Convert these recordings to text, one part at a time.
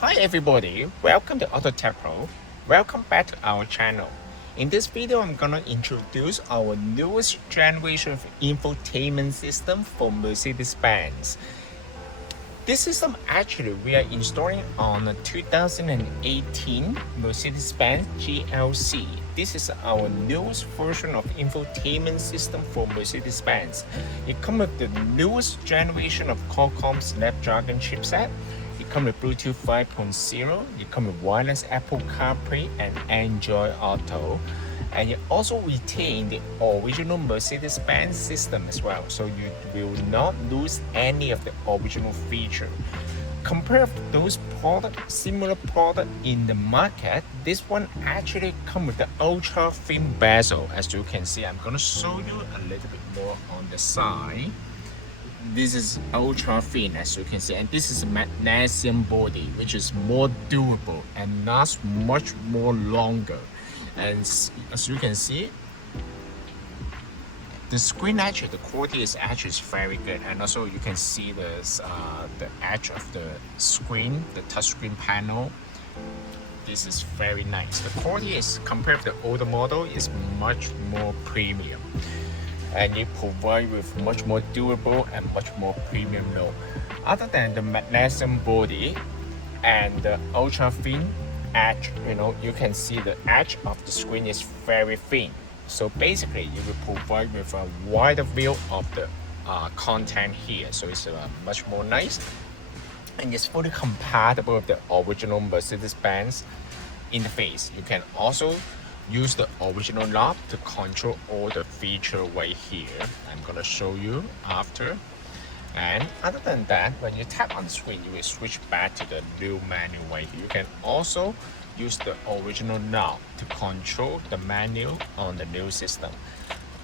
Hi everybody, welcome to AutoTecPro. Welcome back to our channel. In this video, I'm gonna introduce our newest generation of infotainment system for Mercedes-Benz. This system actually we are installing on a 2018 Mercedes-Benz GLC. This is our newest version of infotainment system for Mercedes-Benz. It comes with the newest generation of Qualcomm Snapdragon chipset. It comes with Bluetooth 5.0, it comes with wireless Apple Carplay and Android Auto, and it also retains the original Mercedes-Benz system as well, so you will not lose any of the original feature. Compared to those similar product in the market, this one actually comes with the ultra thin bezel. As you can see, I'm gonna show you a little bit more on the side. This is ultra thin, as you can see, and this is a magnesium body, which is more durable and lasts much more longer. And as you can see, the screen actually, the quality is actually very good, and also you can see the edge of the screen, the touchscreen panel. This is very nice. The quality is compared to the older model is much more premium, and it provides with much more durable and much more premium look. Other than the magnesium body and the ultra thin edge, you can see the edge of the screen is very thin. So basically, it will provide with a wider view of the content here. So it's much more nice, and it's fully compatible with the original Mercedes-Benz interface. You can also use the original knob to control all the feature right here. I'm gonna show you after. And other than that, when you tap on the screen, you will switch back to the new menu right here. You can also use the original knob to control the menu on the new system.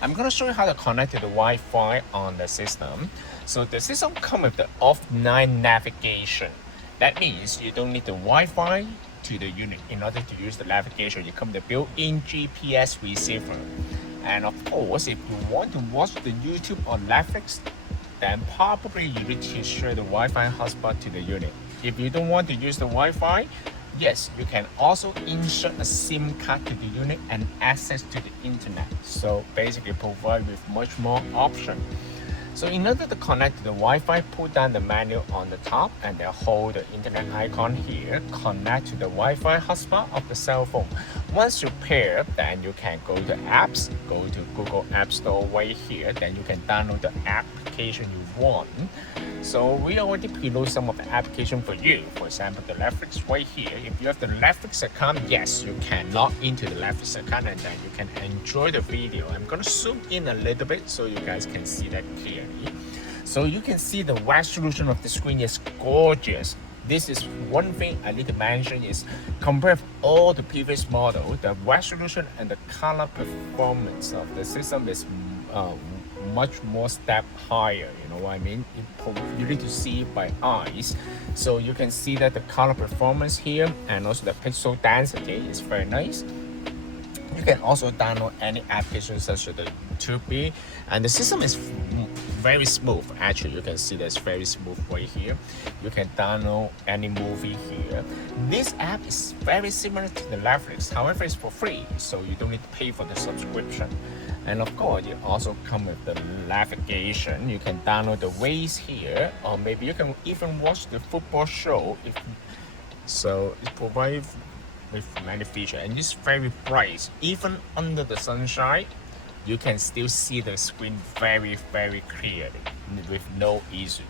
I'm gonna show you how to connect to the Wi-Fi on the system. So the system comes with the offline navigation. That means you don't need the Wi-Fi to the unit in order to use the navigation. You come with the built-in GPS receiver. And of course, if you want to watch the YouTube or Netflix, then probably you need to share the Wi-Fi hotspot to the unit. If you don't want to use the Wi-Fi, yes, you can also insert a SIM card to the unit and access to the internet. So basically provide with much more option. So in order to connect to the Wi-Fi, put down the menu on the top and then hold the internet icon here. Connect to the Wi-Fi hotspot of the cell phone. Once you pair, then you can go to apps, go to Google App Store right here. Then you can download the application you want. So we already preload some of the application for you. For example, the Netflix right here. If you have the Netflix account, yes, you can log into the Netflix account and then you can enjoy the video. I'm gonna zoom in a little bit so you guys can see that clearly. So you can see the resolution of the screen is gorgeous. This is one thing I need to mention is compared to all the previous model, the resolution and the color performance of the system is much more step higher. You know what I mean? You need to see it by eyes. So you can see that the color performance here and also the pixel density is very nice. You can also download any applications such as the YouTube, and the system is very smooth. Actually, you can see that's very smooth right here. You can download any movie here. This app is very similar to the Netflix, however, it's for free, so you don't need to pay for the subscription. And of course, it also comes with the navigation. You can download the Waze here, or maybe you can even watch the football show. So it provides with many features, and it's very bright. Even under the sunshine, you can still see the screen very clearly with no issue.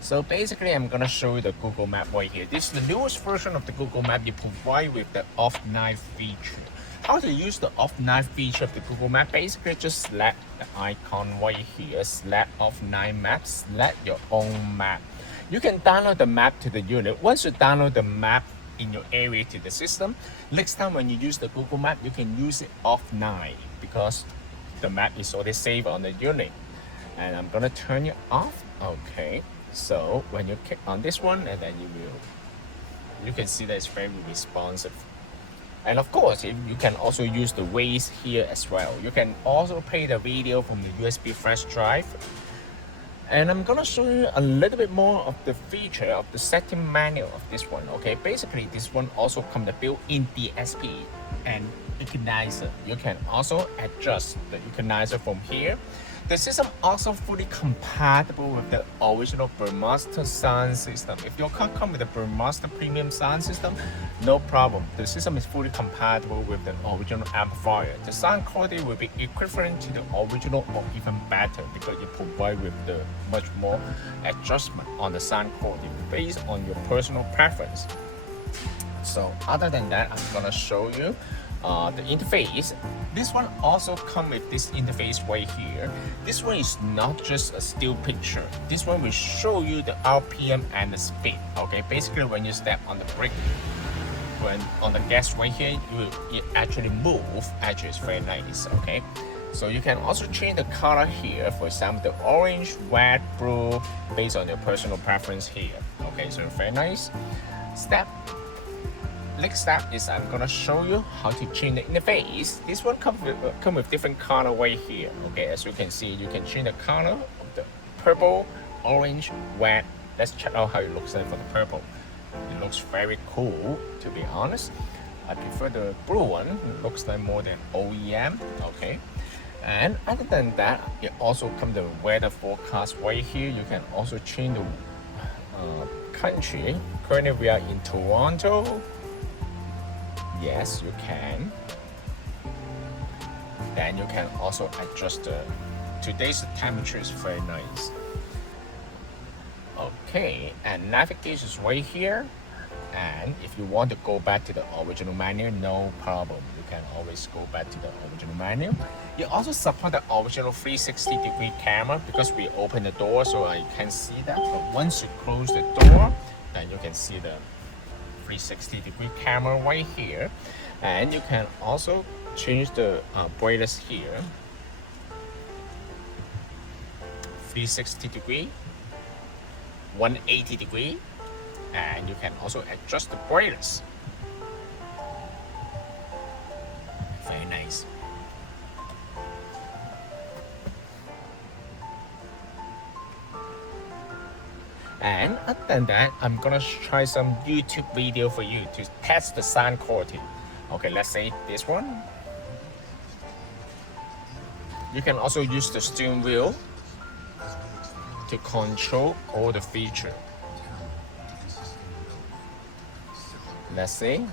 So basically, I'm gonna show you the Google Map right here. This is the newest version of the Google Map. You provide with the offline feature. How to use the offline feature of the Google Map? Basically, just select the icon right here, select offline map, select your own map. You can download the map to the unit. Once you download the map in your area to the system, next time when you use the Google Map, you can use it offline because the map is already saved on the unit. And I'm gonna turn it off. Okay, so when you click on this one, and then you can see that it's very responsive. And of course, you can also use the Waze here as well. You can also play the video from the USB flash drive And I'm gonna show you a little bit more of the feature of the setting manual of this one. Okay, basically this one also comes the built-in DSP and equalizer. You can also adjust the equalizer from here. The system also fully compatible with the original Burmester sound system. If your car comes with a Burmester premium sound system, no problem. The system is fully compatible with the original amplifier. The sound quality will be equivalent to the original or even better because it provides with the much more adjustment on the sound quality based on your personal preference. So other than that, I'm gonna show you the interface. This one also comes with this interface right here. This one is not just a still picture. This one will show you the RPM and the speed. Okay, basically when you step on the brake, when on the gas right here, it actually move. Actually, it's very nice. Okay, so you can also change the color here. For example, the orange, red, blue, based on your personal preference here. Okay, so very nice. Next step is I'm gonna show you how to change the interface. This one come with different color right here. Okay, as you can see, you can change the color of the purple, orange, red. Let's check out how it looks like for the purple. It looks very cool, to be honest. I prefer the blue one. It looks like more than OEM. Okay, and other than that, it also comes the weather forecast right here. You can also change the country. Currently, we are in Toronto. Yes, you can. Then you can also adjust today's temperature is very nice. Okay, and navigation is right here. And if you want to go back to the original menu, no problem. You can always go back to the original menu. You also support the original 360-degree camera because we open the door so I can see that. But once you close the door, then you can see the 360-degree camera right here, and you can also change the brightness here. 360-degree, 180-degree, and you can also adjust the brightness. Very nice. And other than that, I'm gonna try some YouTube video for you to test the sound quality. Okay, let's say this one. You can also use the steering wheel to control all the features. Let's see.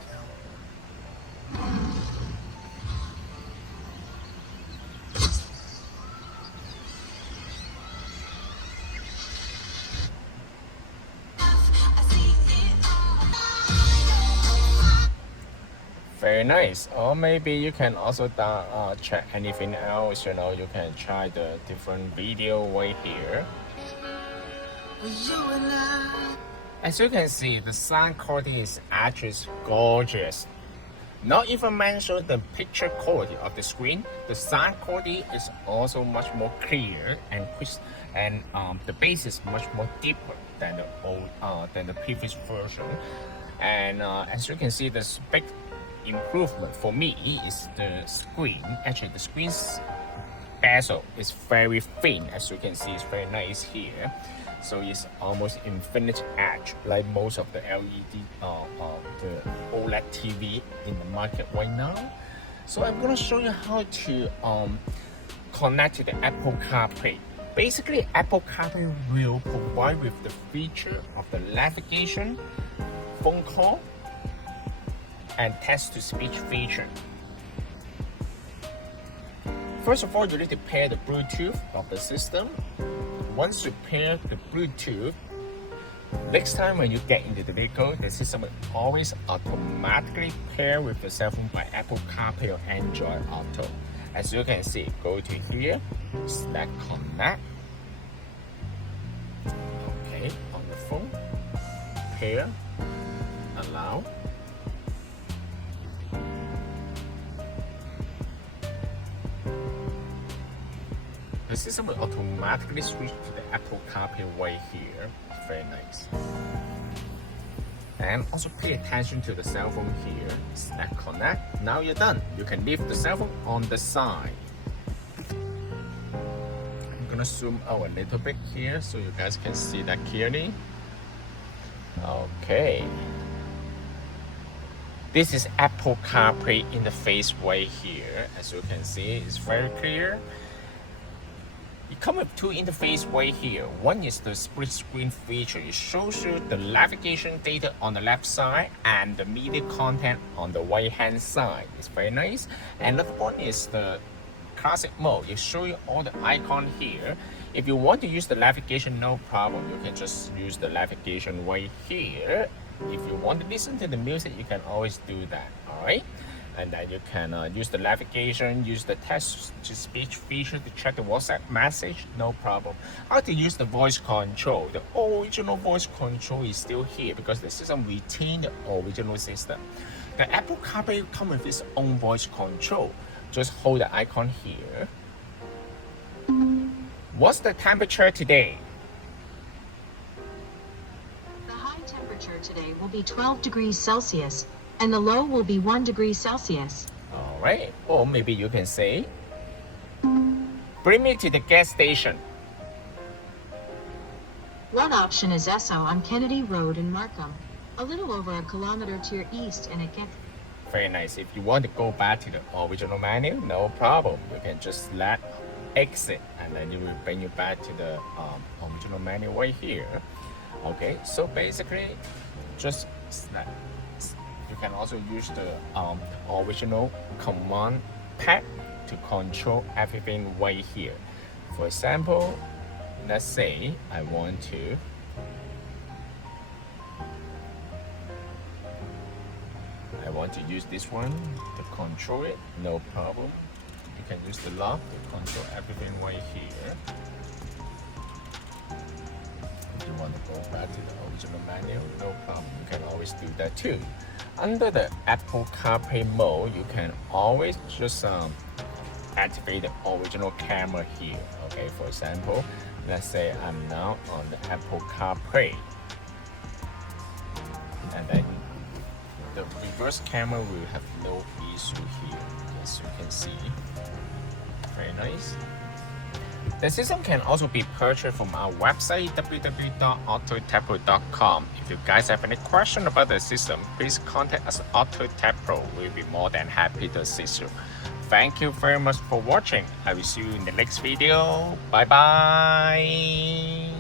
Very nice. Or maybe you can also check anything else. You know, you can try the different video right here. As you can see, the sound quality is actually gorgeous. Not even mention the picture quality of the screen. The sound quality is also much more clear and crisp, and the bass is much more deeper than the previous version. And as you can see, the big improvement for me is the screen. Actually, the screen's bezel is very thin. As you can see, it's very nice here. So it's almost infinite edge, like most of the LED, the OLED TV in the market right now. So I'm gonna show you how to connect to the Apple Carplay. Basically, Apple Carplay will provide with the feature of the navigation, phone call, and text-to-speech feature. First of all, you need to pair the Bluetooth of the system. Once you pair the Bluetooth, next time when you get into the vehicle, the system will always automatically pair with the cell phone by Apple Carplay or Android Auto. As you can see, go to here, select connect. Okay, on the phone, pair, allow. The system will automatically switch to the Apple Carplay right here. It's very nice. And also pay attention to the cell phone here. Select connect. Now you're done. You can leave the cell phone on the side. I'm gonna zoom out a little bit here so you guys can see that clearly. Okay. This is Apple CarPlay interface right here. As you can see, it's very clear. It comes with two interfaces right here. One is the split screen feature. It shows you the navigation data on the left side and the media content on the right hand side. It's very nice. Another one is the classic mode. It shows you all the icons here. If you want to use the navigation, no problem. You can just use the navigation right here. If you want to listen to the music, you can always do that. Alright? And then you can use the navigation, use the text-to-speech feature to check the WhatsApp message, no problem. How to use the voice control? The original voice control is still here because the system retained the original system. The Apple CarPlay comes with its own voice control. Just hold the icon here. What's the temperature today? The high temperature today will be 12 degrees Celsius. And the low will be 1 degree Celsius. Alright, or maybe you can say, bring me to the gas station. One option is Esso on Kennedy Road in Markham, a little over a kilometer to your east and it gets... Very nice. If you want to go back to the original menu, no problem. You can just select exit and then it will bring you back to the original menu right here. Okay, so basically, just select. You can also use the original command pad to control everything right here. For example, let's say I want to use this one to control it, no problem. You can use the lock to control everything right here. If you want to go back to the original menu, no problem. You can always do that too. Under the Apple CarPlay mode, you can always just activate the original camera here. Okay, for example, let's say I'm now on the Apple CarPlay. And then the reverse camera will have no issue here, as you can see. Very nice. The system can also be purchased from our website www.AutoTecPro.com. If you guys have any question about the system, please contact us at AutoTecPro. We'll be more than happy to assist you. Thank you very much for watching. I will see you in the next video. Bye bye.